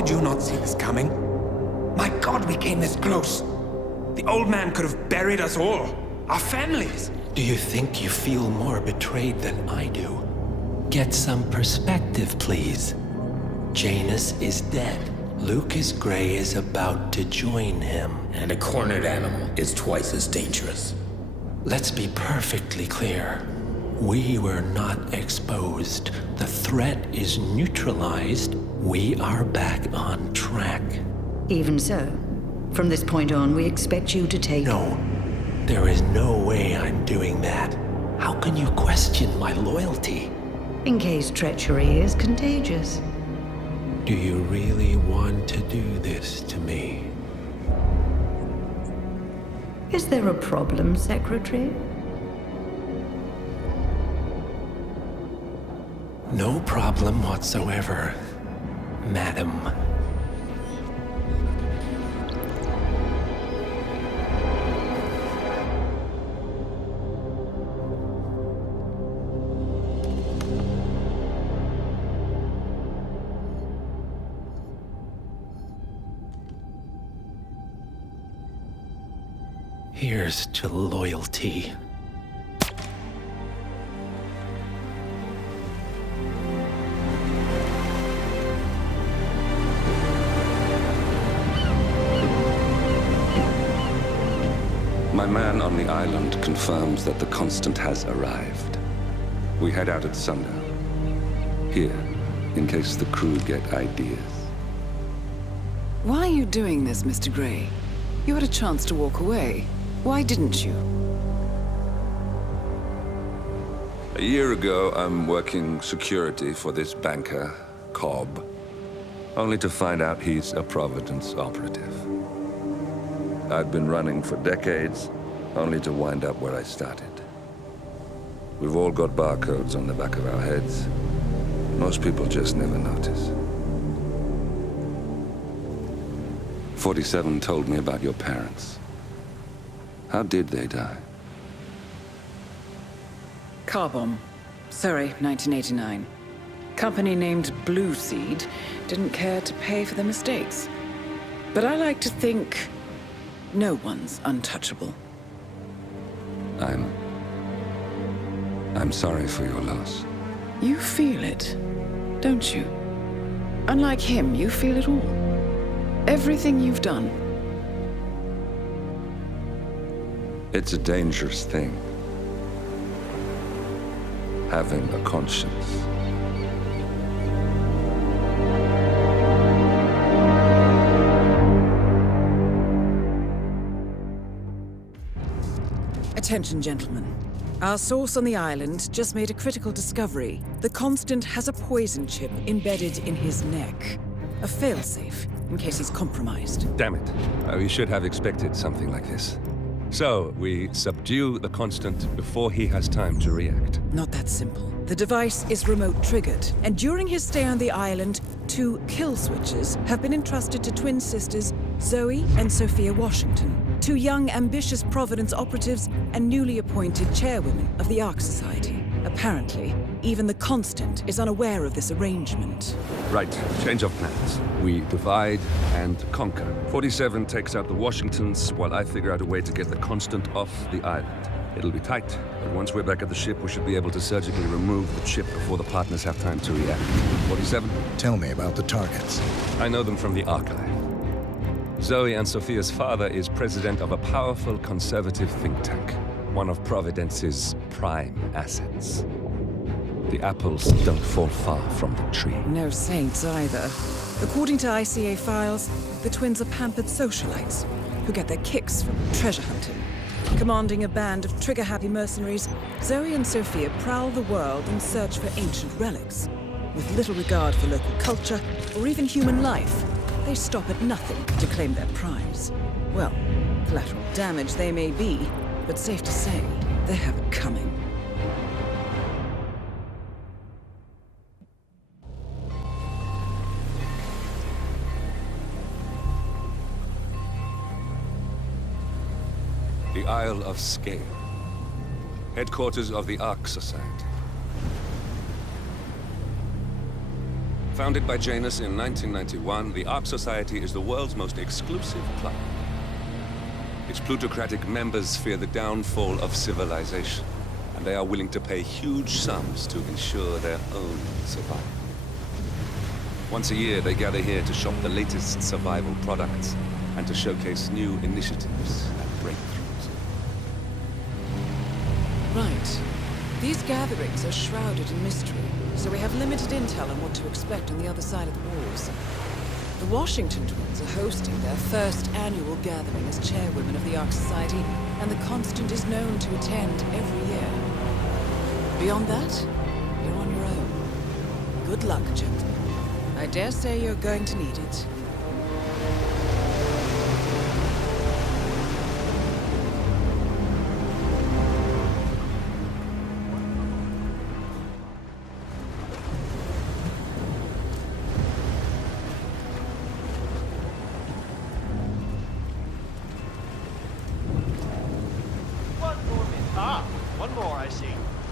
did you not see this coming? My God, we came this close. The old man could have buried us all. Our families. Do you think you feel more betrayed than I do? Get some perspective, please. Janus is dead. Lucas Gray is about to join him. And a cornered animal is twice as dangerous. Let's be perfectly clear. We were not exposed. The threat is neutralized. We are back on track. Even so, from this point on, we expect you to take... No, there is no way I'm doing that. How can you question my loyalty? In case treachery is contagious. Do you really want to do this to me? Is there a problem, Secretary? No problem whatsoever, Madam. Here's to loyalty. My man on the island confirms that the Constant has arrived. We head out at sundown. Here, in case the crew get ideas. Why are you doing this, Mr. Gray? You had a chance to walk away. Why didn't you? A year ago, I'm working security for this banker, Cobb, only to find out he's a Providence operative. I'd been running for decades, only to wind up where I started. We've all got barcodes on the back of our heads. Most people just never notice. 47 told me about your parents. How did they die? Car bomb. Surrey, 1989. Company named Blue Seed didn't care to pay for their mistakes. But I like to think no one's untouchable. I'm sorry for your loss. You feel it, don't you? Unlike him, you feel it all. Everything you've done. It's a dangerous thing. Having a conscience. Attention, gentlemen. Our source on the island just made a critical discovery. The Constant has a poison chip embedded in his neck. A failsafe, in case he's compromised. Damn it. We should have expected something like this. So, we subdue the Constant before he has time to react. Not that simple. The device is remote triggered, and during his stay on the island, 2 kill switches have been entrusted to twin sisters Zoe and Sophia Washington, 2 young, ambitious Providence operatives and newly appointed chairwomen of the Ark Society. Apparently, even the Constant is unaware of this arrangement. Right, change of plans. We divide and conquer. 47 takes out the Washingtons, while I figure out a way to get the Constant off the island. It'll be tight, but once we're back at the ship, we should be able to surgically remove the chip before the partners have time to react. 47? Tell me about the targets. I know them from the archive. Zoe and Sophia's father is president of a powerful conservative think tank, one of Providence's prime assets. The apples don't fall far from the tree. No saints either. According to ICA files, the twins are pampered socialites who get their kicks from treasure hunting. Commanding a band of trigger-happy mercenaries, Zoe and Sophia prowl the world in search for ancient relics. With little regard for local culture or even human life, they stop at nothing to claim their prize. Well, collateral damage they may be, but safe to say, they have it coming. The Isle of Scale, headquarters of the Ark Society. Founded by Janus in 1991, the Ark Society is the world's most exclusive club. Its plutocratic members fear the downfall of civilization, and they are willing to pay huge sums to ensure their own survival. Once a year, they gather here to shop the latest survival products and to showcase new initiatives and breakthroughs. Right. These gatherings are shrouded in mystery, so we have limited intel on what to expect on the other side of the walls. The Washington twins are hosting their first annual gathering as chairwomen of the Ark Society, and the Constant is known to attend every year. Beyond that, you're on your own. Good luck, gentlemen. I dare say you're going to need it. One more, I see.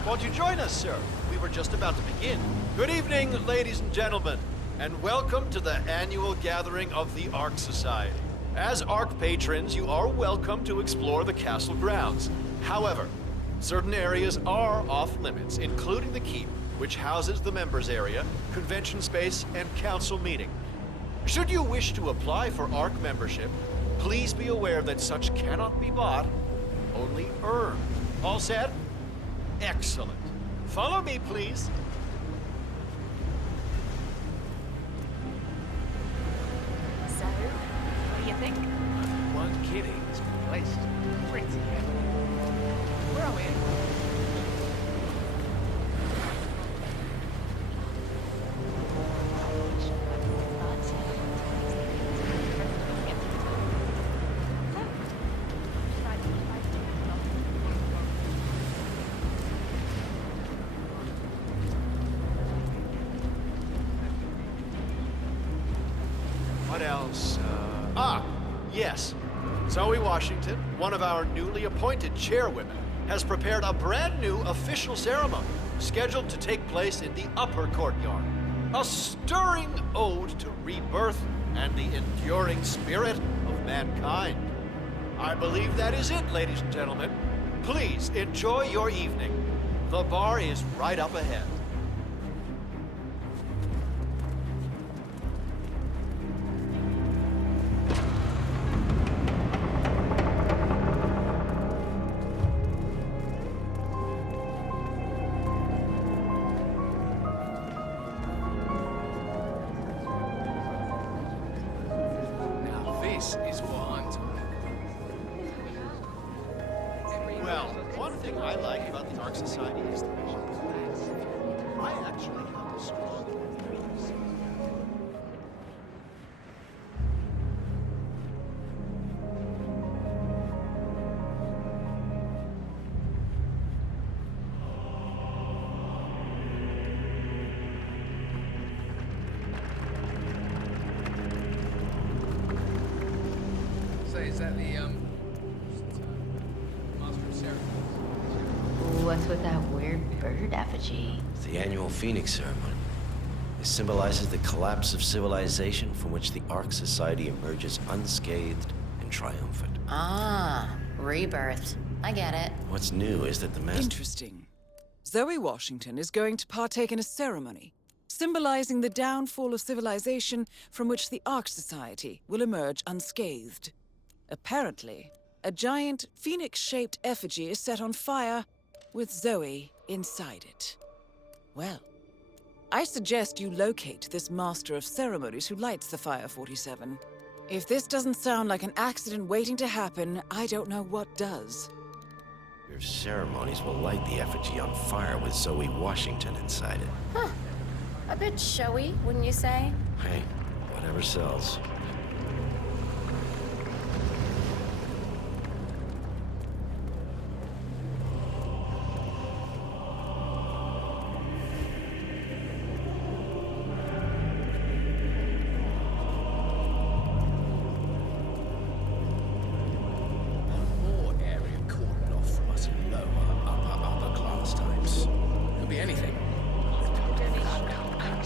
Won't you join us, sir? We were just about to begin. Good evening, ladies and gentlemen, and welcome to the annual gathering of the Ark Society. As Ark patrons, you are welcome to explore the castle grounds. However, certain areas are off limits, including the keep, which houses the members area, convention space, and council meeting. Should you wish to apply for Ark membership, please be aware that such cannot be bought, only earned. All set? Excellent. Follow me, please. So, what do you think? One kidding. This place is pretty heavy. Where are we? What else? Yes. Zoe Washington, one of our newly appointed chairwomen, has prepared a brand new official ceremony scheduled to take place in the upper courtyard. A stirring ode to rebirth and the enduring spirit of mankind. I believe that is it, ladies and gentlemen. Please enjoy your evening. The bar is right up ahead. This is what I'm talking about. Well, one thing I like about the Ark Society is the I actually have a strong Say, is that the, Master of Ceremonies? What's with that weird bird effigy? It's the annual Phoenix ceremony. It symbolizes the collapse of civilization from which the Ark Society emerges unscathed and triumphant. Ah, rebirth. I get it. What's new is that the master... Interesting. Zoe Washington is going to partake in a ceremony symbolizing the downfall of civilization from which the Ark Society will emerge unscathed. Apparently, a giant phoenix-shaped effigy is set on fire with Zoe inside it. Well, I suggest you locate this Master of Ceremonies who lights the Fire 47. If this doesn't sound like an accident waiting to happen, I don't know what does. Your ceremonies will light the effigy on fire with Zoe Washington inside it. Huh. A bit showy, wouldn't you say? Hey, whatever sells. More area cordoned off from us in lower, upper class types. Could be anything.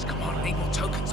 Come on, need more tokens.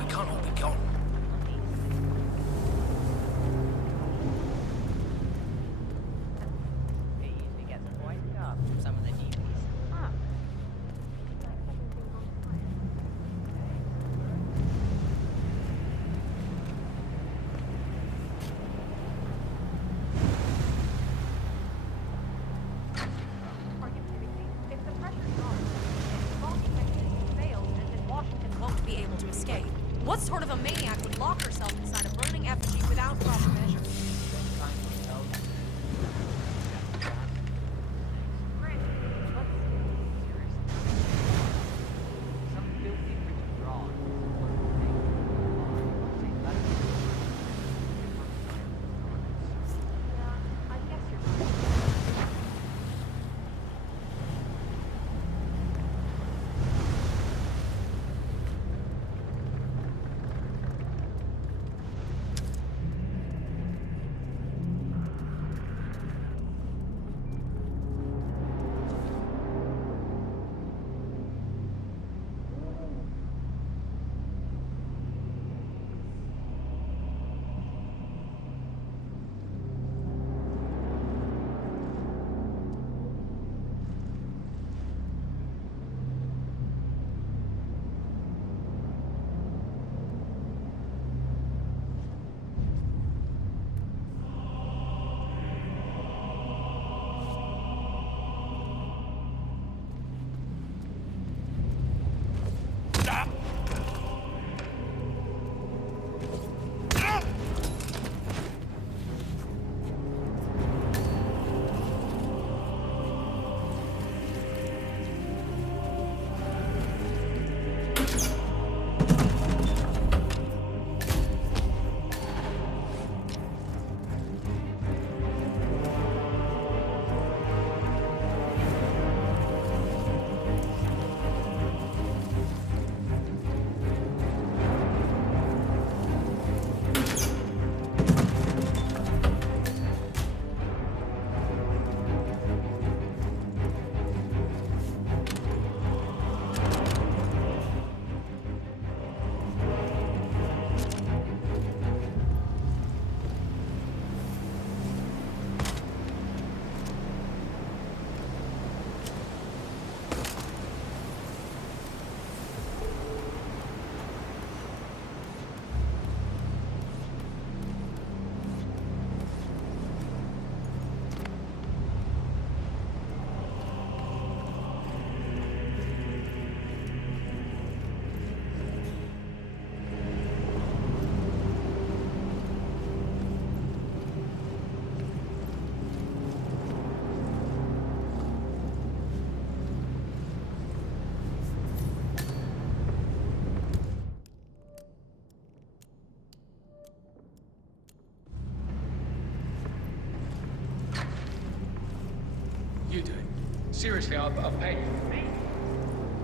Seriously, I've paid. Me?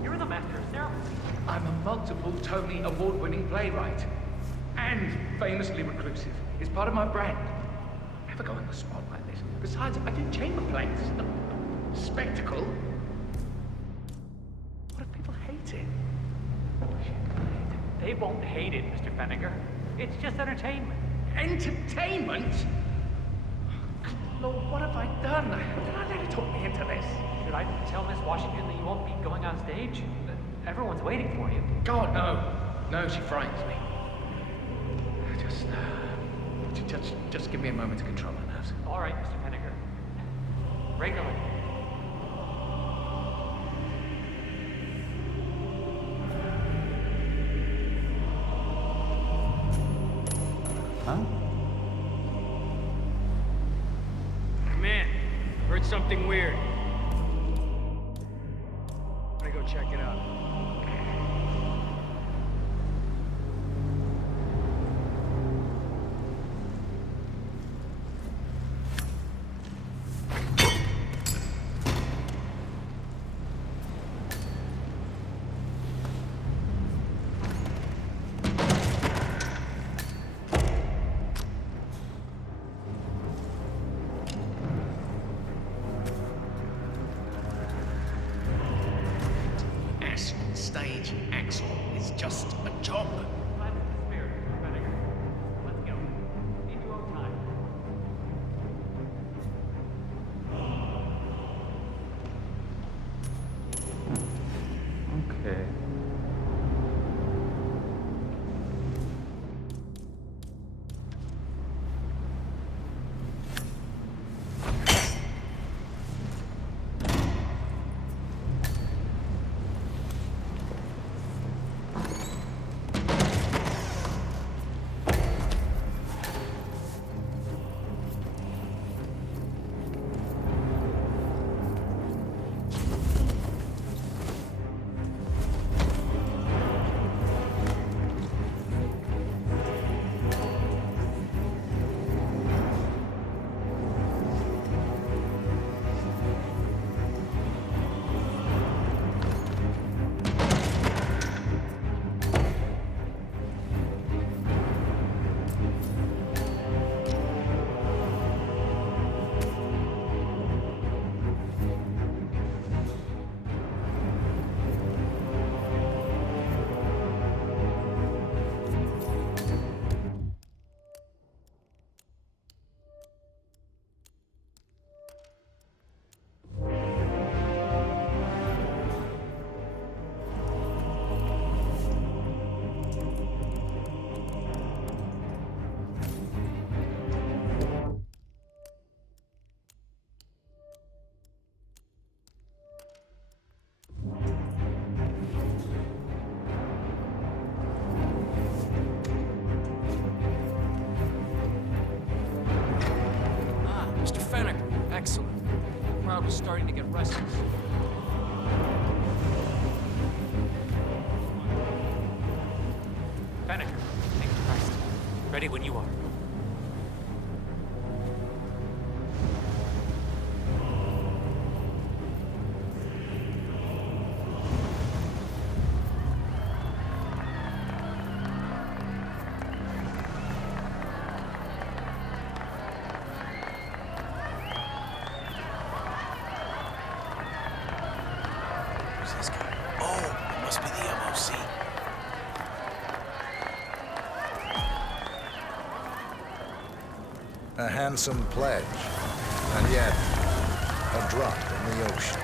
You're the master of ceremonies. I'm a multiple Tony award-winning playwright. And famously reclusive. It's part of my brand. Never go on the spot like this. Besides, I do chamber plays. Spectacle. What if people hate it? They won't hate it, Mr. Fenniger. It's just entertainment. Entertainment? Lord, what have I done? Did I let her talk me into this? Should I tell Miss Washington that you won't be going on stage? Everyone's waiting for you. God, no. No, she frightens me. Just give me a moment to control my nerves. All right, Mr. Fenniger. Regular. Huh? Come in. Heard something weird. I'm gonna go check it out. Stage Axel is just a job. That's the spirit, Mr. Fenniger. Let's go. In your own time. Okay. Excellent. The crowd was starting to get restless. Fenniger, thank you, Christ. Ready when you are. A handsome pledge, and yet a drop in the ocean.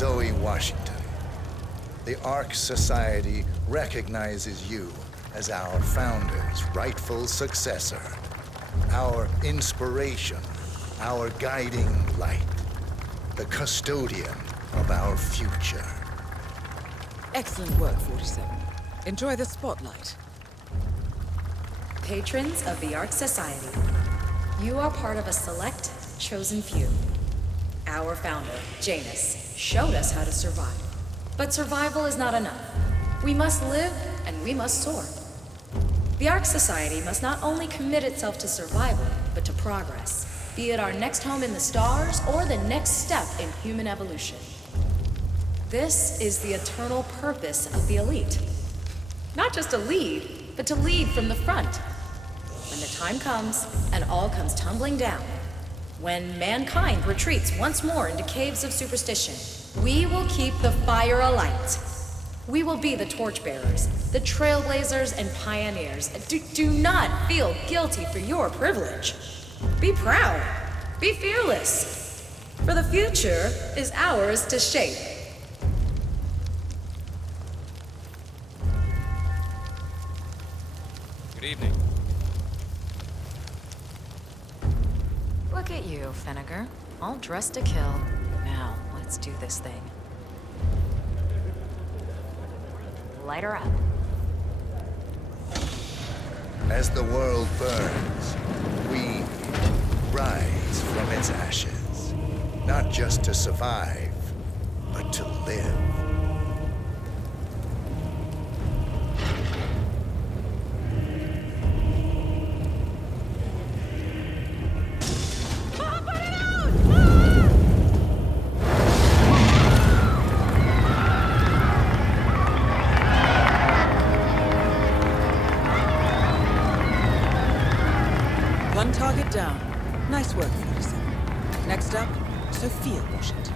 Zoe Washington, the Ark Society recognizes you as our founder's rightful successor, our inspiration, our guiding light, the custodian of our future. Excellent work, 47. Enjoy the spotlight. Patrons of the Ark Society, you are part of a select, chosen few. Our founder, Janus, showed us how to survive. But survival is not enough. We must live and we must soar. The Ark Society must not only commit itself to survival, but to progress, be it our next home in the stars or the next step in human evolution. This is the eternal purpose of the elite. Not just to lead, but to lead from the front. When the time comes, and all comes tumbling down, when mankind retreats once more into caves of superstition, we will keep the fire alight. We will be the torchbearers, the trailblazers and pioneers. Do not feel guilty for your privilege. Be proud. Be fearless. For the future is ours to shape. Good evening. Look at you, Finnegar. All dressed to kill. Now, let's do this thing. Light her up. As the world burns, we rise from its ashes. Not just to survive, but to live. One target down. Nice work, 47. Next up, Sophia Washington.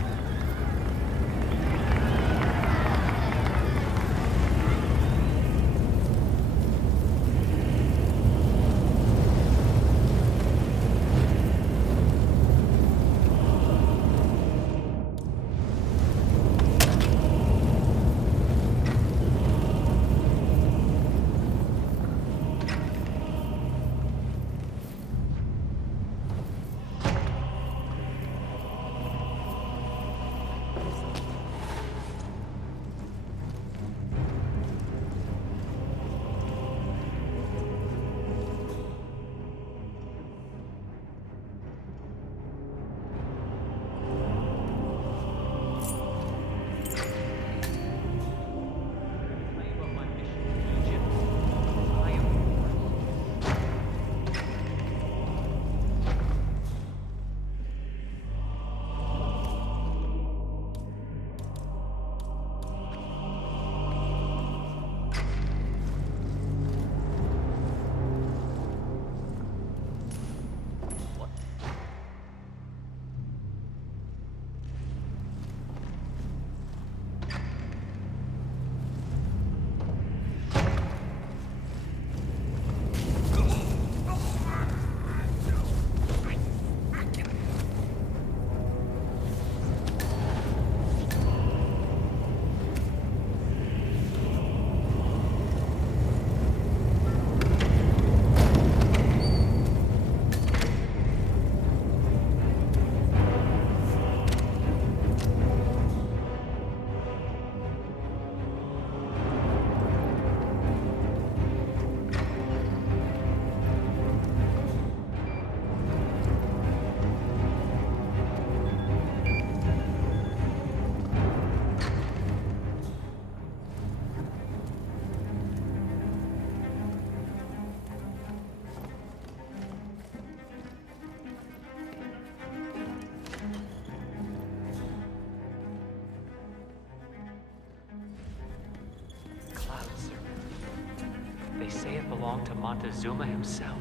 They say it belonged to Montezuma himself.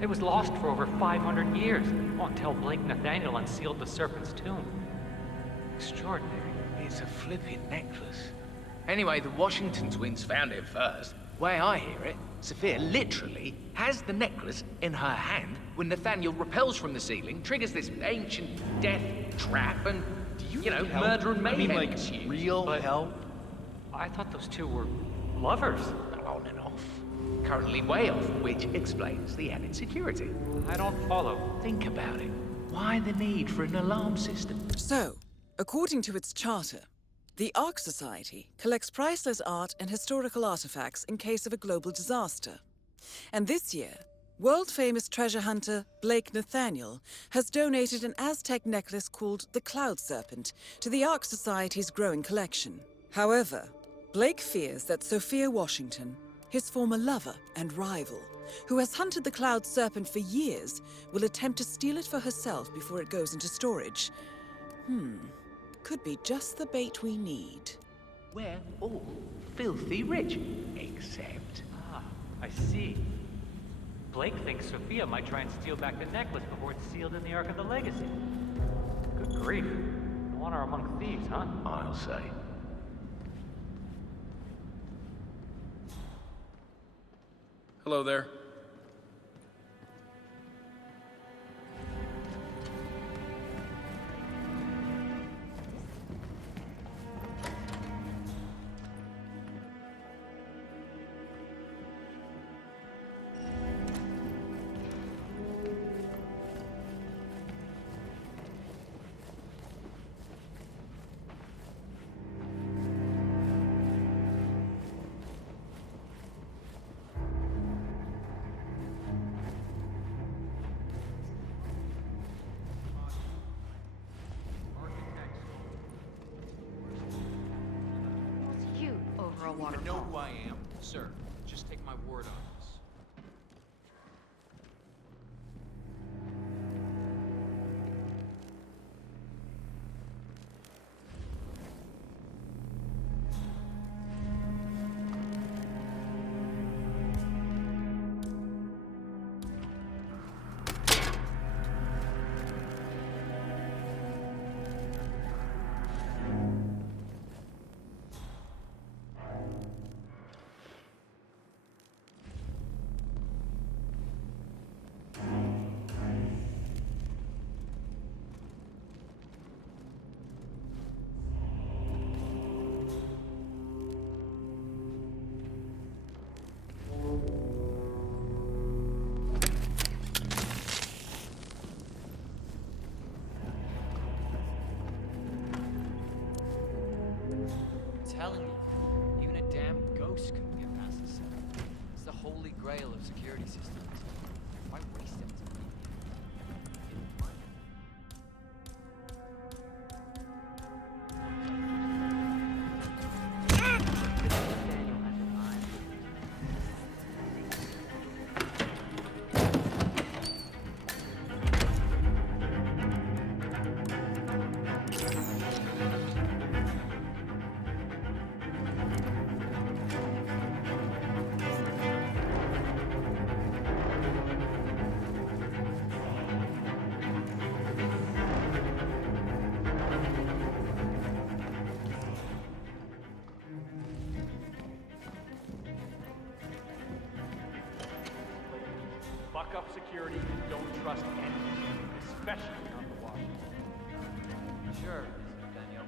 It was lost for over 500 years, until Blake Nathaniel unsealed the Serpent's tomb. Extraordinary. It's a flippin' necklace. Anyway, the Washington twins found it first. Way I hear it, Sophia literally has the necklace in her hand when Nathaniel repels from the ceiling, triggers this ancient death trap, and do you You know, Help? murder and I mayhem mean, like, ensues. Real But- help? I thought those two were lovers. On and off. Currently way off, which explains the added security. I don't follow. Think about it. Why the need for an alarm system? So, according to its charter, the Ark Society collects priceless art and historical artifacts in case of a global disaster. And this year, world-famous treasure hunter Blake Nathaniel has donated an Aztec necklace called the Cloud Serpent to the Ark Society's growing collection. However, Blake fears that Sophia Washington, his former lover and rival, who has hunted the Cloud Serpent for years, will attempt to steal it for herself before it goes into storage. Could be just the bait we need. We're all filthy rich. Except... Ah, I see. Blake thinks Sophia might try and steal back the necklace before it's sealed in the Ark of the Legacy. Good grief. No honor among thieves, huh? I'll say. Hello there. You over a You waterfall. know who I am, sir. Just take my word on this. Telling you, even a damn ghost couldn't get past this setup. It's the holy grail of security systems. Why waste it? Buck up security and don't trust anyone, especially on the water. Sure, Daniel.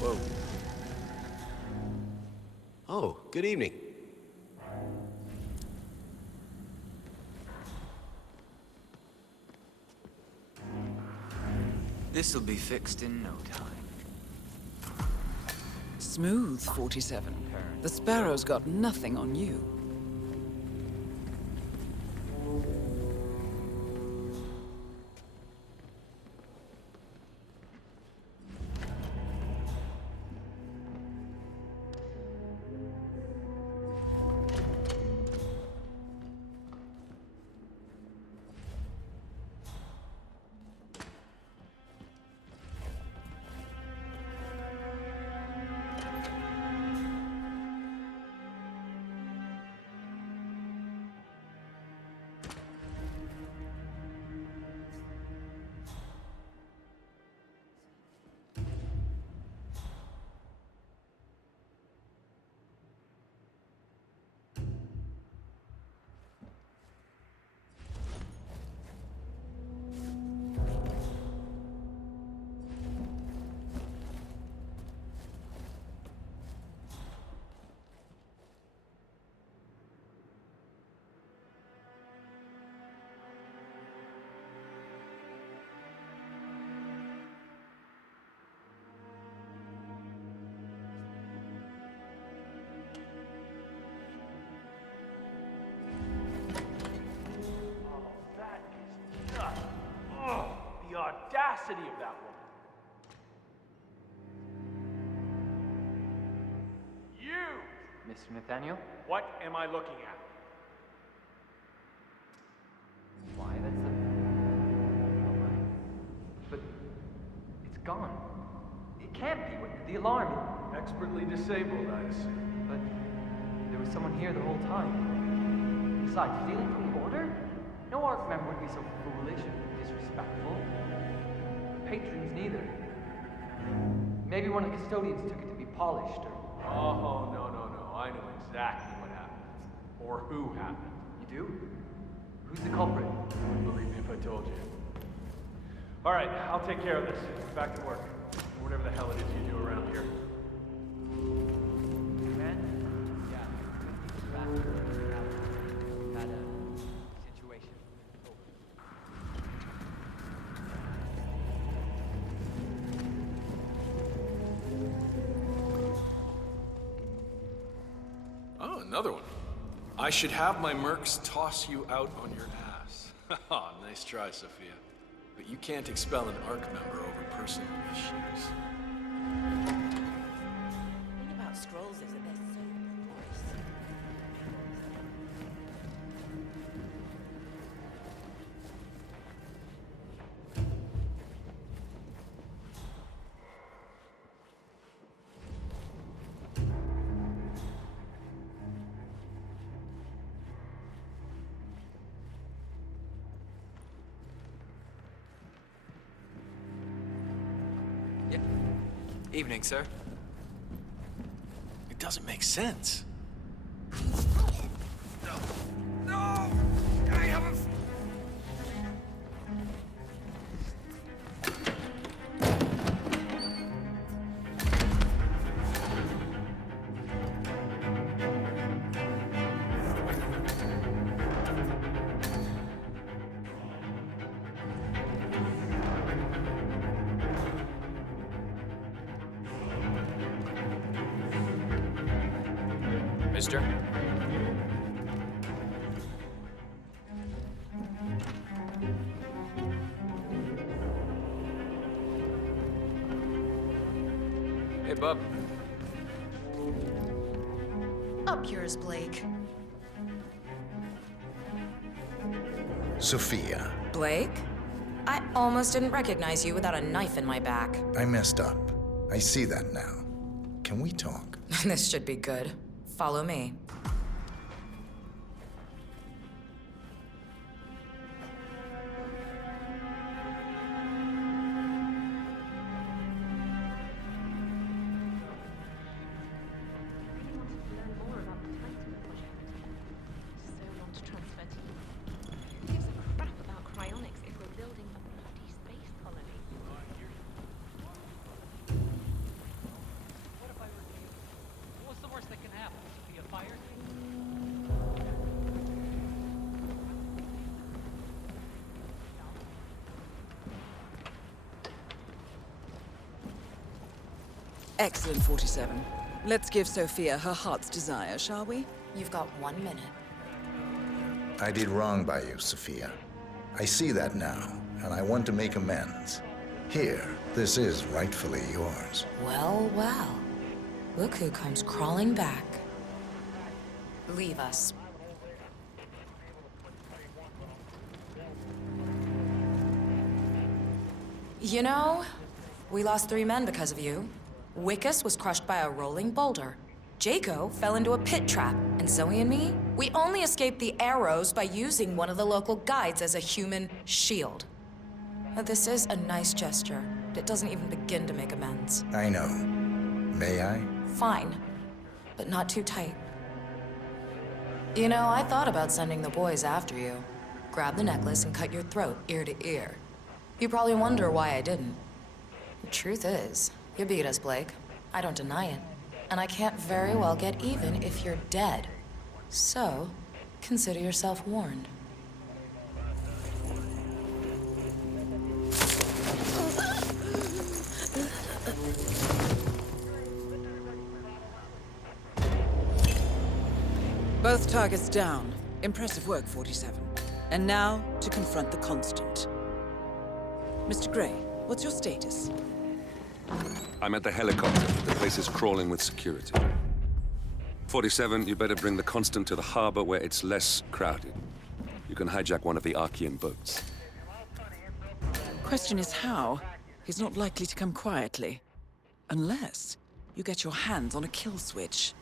Whoa. Oh, good evening. This'll be fixed in no time. Smooth, 47. The Sparrow's got nothing on you. audacity of that woman. You! Mr. Nathaniel? What am I looking at? Why, that's the... But it's gone. It can't be. The alarm. Expertly disabled, I assume. But there was someone here the whole time. Besides, stealing from the Order? No Ark member would be so foolish and disrespectful. Patrons neither. Maybe one of the custodians took it to be polished, or... Oh, no. I know exactly what happened. Or who happened. You do? Who's the culprit? You wouldn't believe me if I told you. All right, I'll take care of this. Back to work. Whatever the hell it is you do around here. Man? Yeah. Back to work. Had a situation. Oh, another one. I should have my mercs toss you out on your ass. Haha, nice try, Sophia. But you can't expel an Ark member over personal issues. The thing about scrolls is that they're so porous. Evening, sir. It doesn't make sense. No! I have a... Mister? Hey, bub. Up yours, Blake. Sophia, Blake? I almost didn't recognize you without a knife in my back. I messed up. I see that now. Can we talk? This should be good. Follow me. Excellent, 47. Let's give Sophia her heart's desire, shall we? You've got 1 minute. I did wrong by you, Sophia. I see that now, and I want to make amends. Here, this is rightfully yours. Well, well. Look who comes crawling back. Leave us. You know, we lost 3 men because of you. Wickus was crushed by a rolling boulder. Jaco fell into a pit trap, and Zoe and me, we only escaped the arrows by using one of the local guides as a human shield. Now, this is a nice gesture, but it doesn't even begin to make amends. I know. May I? Fine, but not too tight. You know, I thought about sending the boys after you. Grab the necklace and cut your throat ear to ear. You probably wonder why I didn't. The truth is, you beat us, Blake. I don't deny it. And I can't very well get even if you're dead. So, consider yourself warned. Both targets down. Impressive work, 47. And now, to confront the Constant. Mr. Gray, What's your status? I'm at the helicopter. The place is crawling with security. 47, you better bring the Constant to the harbor where it's less crowded. You can hijack one of the Archean boats. Question is how? He's not likely to come quietly. Unless you get your hands on a kill switch.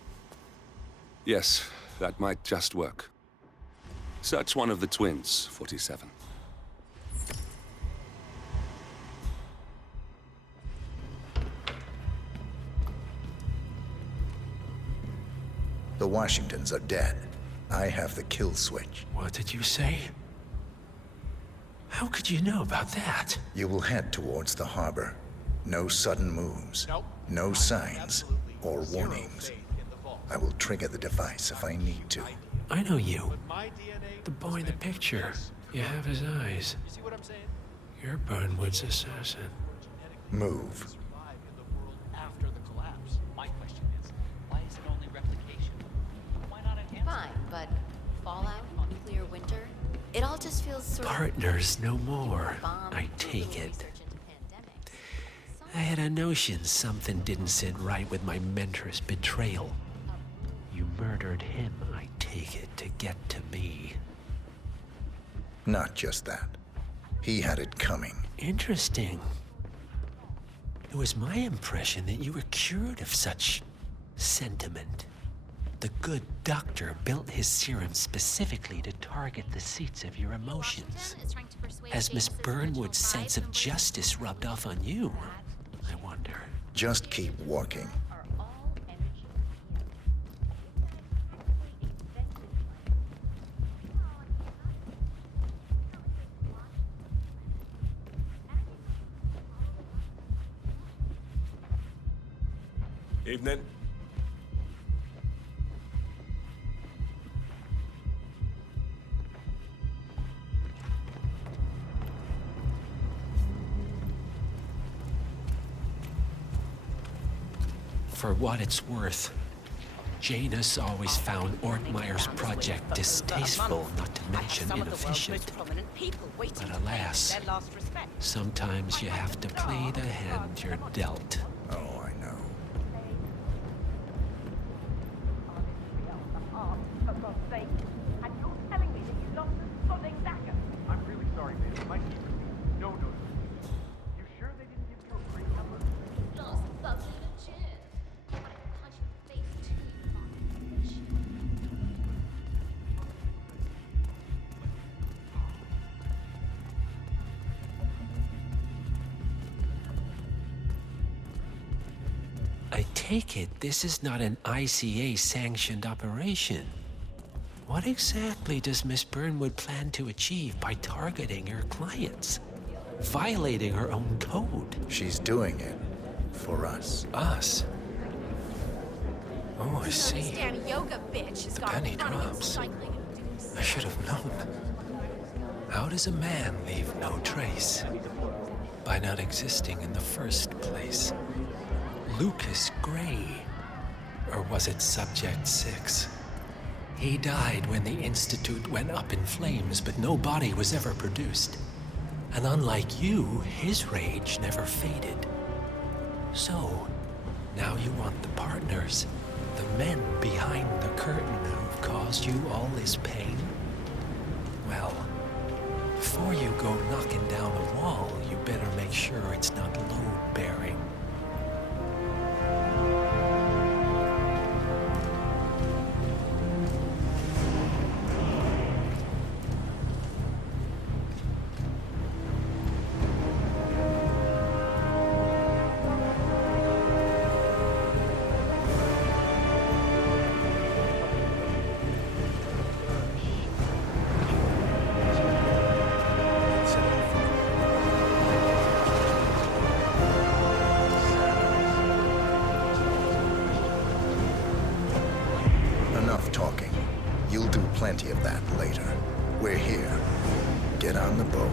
Yes, that might just work. Search one of the twins, 47. The Washingtons are dead. I have the kill switch. What did you say? How could you know about that? You will head towards the harbor. No sudden moves. No signs or warnings. I will trigger the device if I need to. I know you. The boy in the picture. You have his eyes. You're Burnwood's assassin. Move. After the collapse. My question is, why is it only replication? Why not enhance? Fine, but fallout, nuclear winter, it all just feels sort of... Partners no more, I take it. I had a notion something didn't sit right with my mentor's betrayal. You murdered him, I take it, to get to me. Not just that. He had it coming. Interesting. It was my impression that you were cured of such sentiment. The good doctor built his serum specifically to target the seats of your emotions. Has Miss Burnwood's sense of justice rubbed off on you? I wonder. Just keep walking. Evening. For what it's worth, Janus always found Ortmeyer's project distasteful, not to mention inefficient. But alas, sometimes you have to play the hand you're dealt. Oh, I know. I'm really sorry, man. My keeper. No. You sure they didn't give you a free number? I take it this is not an ICA-sanctioned operation. What exactly does Miss Burnwood plan to achieve by targeting her clients? Violating her own code? She's doing it for us. Us? Oh, I see. Damn yoga bitch has The got penny drops. I should have known. How does a man leave no trace? By not existing in the first place. Lucas Gray. Or was it Subject 6? He died when the Institute went up in flames, but no body was ever produced. And unlike you, his rage never faded. So, now you want the partners, the men behind the curtain who've caused you all this pain? Well, before you go knocking down a wall, you better make sure it's not load-bearing. Enough talking. You'll do plenty of that later. We're here. Get on the boat.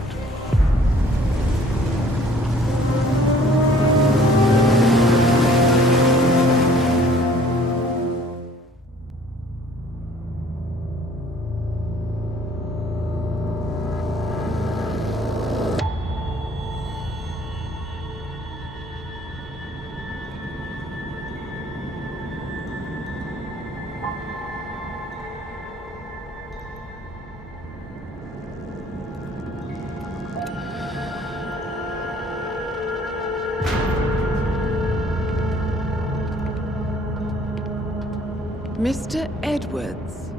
Mr. Edwards.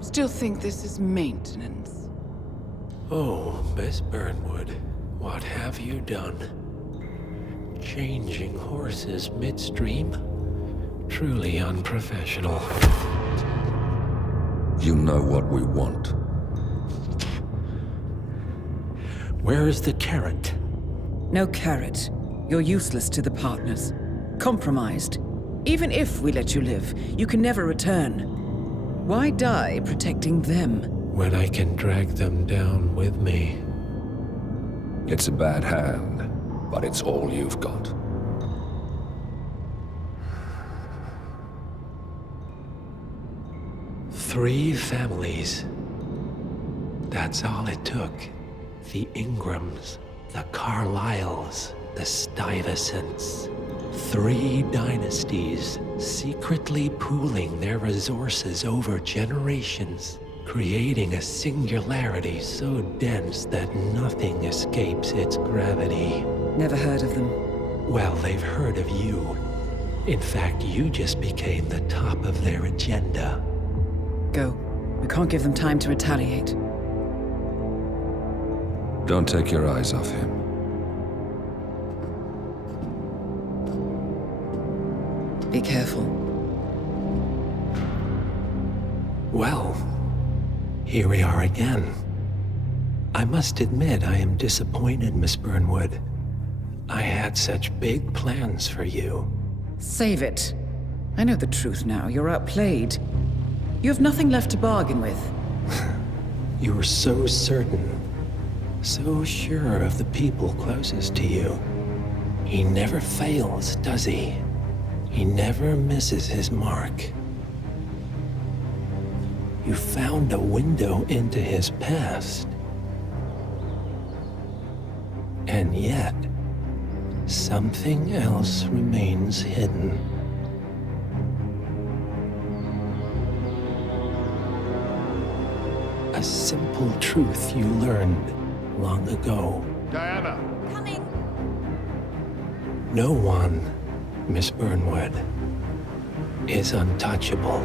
Still think this is maintenance? Oh, Miss Burnwood, what have you done? Changing horses midstream? Truly unprofessional. You know what we want. Where is the carrot? No carrot. You're useless to the partners. Compromised. Even if we let you live, you can never return. Why die protecting them? When I can drag them down with me. It's a bad hand, but it's all you've got. Three families. That's all it took. The Ingrams, the Carlyles, the Stuyvesants. 3 dynasties, secretly pooling their resources over generations, creating a singularity so dense that nothing escapes its gravity. Never heard of them. Well, they've heard of you. In fact, you just became the top of their agenda. Go. We can't give them time to retaliate. Don't take your eyes off him. Be careful. Well, here we are again. I must admit I am disappointed, Miss Burnwood. I had such big plans for you. Save it. I know the truth now. You're outplayed. You have nothing left to bargain with. You were so certain, so sure of the people closest to you. He never fails, does he? He never misses his mark. You found a window into his past. And yet, something else remains hidden. A simple truth you learned long ago. Diana! Coming! No one, Miss Burnwood, is untouchable.